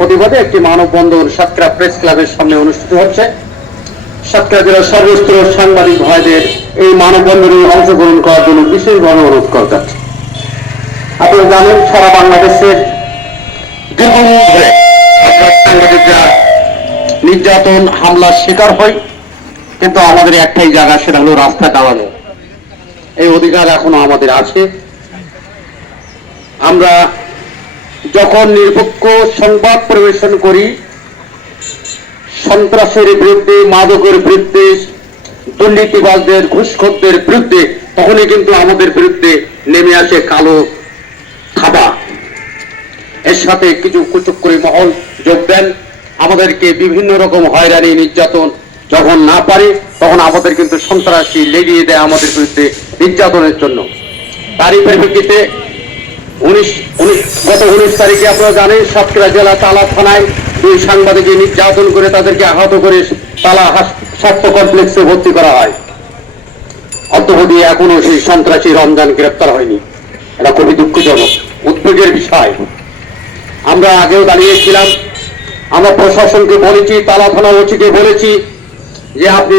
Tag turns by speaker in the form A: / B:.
A: প্রতিবাদে একটি মানববন্ধন সাতক্ষীরা প্রেস ক্লাবের সামনে অনুষ্ঠিত হচ্ছে। সাতক্ষীরা জেলার সর্বস্তর সাংবাদিক ভাইদের এই মানববন্ধনে অংশগ্রহণ করার জন্য বিশেষভাবে অনুরোধ করা যাচ্ছে। আপনারা জানেন, সারা বাংলাদেশের নির্যাতন, হামলার শিকার হয়। কিন্তু আমাদের একটাই জায়গা, সেটা হলো রাস্তা দাঁড়ানো। এই অধিকার এখনও আমাদের আছে। আমরা যখন নিরপেক্ষ সংবাদ পরিবেশন করি, সন্ত্রাসের বিরুদ্ধে, মাদকের বিরুদ্ধে, দুর্নীতিবাজদের, ঘুষখোরদের বিরুদ্ধে, তখনই কিন্তু আমাদের বিরুদ্ধে নেমে আসে কালো খাবা এর সাথে কিছু কুচুক করে মহল যোগ দেন। আমাদেরকে বিভিন্ন রকম হয়রানি, নির্যাতন যখন না পারে, তখন আমাদের কিন্তু সন্ত্রাসী লেগিয়ে দেয় আমাদের বিরুদ্ধে নির্যাতনের জন্য। তারই পরিপ্রেক্ষিতে গত উনিশ তারিখে আপনারা জানেন সাতক্ষীরা জেলা তালা থানায় দুই সাংবাদিককে নির্যাতন করে তাদেরকে আহত করে তালা স্বাস্থ্য কমপ্লেক্সে ভর্তি করা হয়। অদ্যবধি এখনও সেই সন্ত্রাসী রমজান গ্রেপ্তার হয়নি। এটা খুবই দুঃখজনক, উদ্বেগের বিষয়। আমরা আগেও দাঁড়িয়েছিলাম, আমরা প্রশাসনকে বলেছি, তালা থানা ওসিকে বলেছি যে আপনি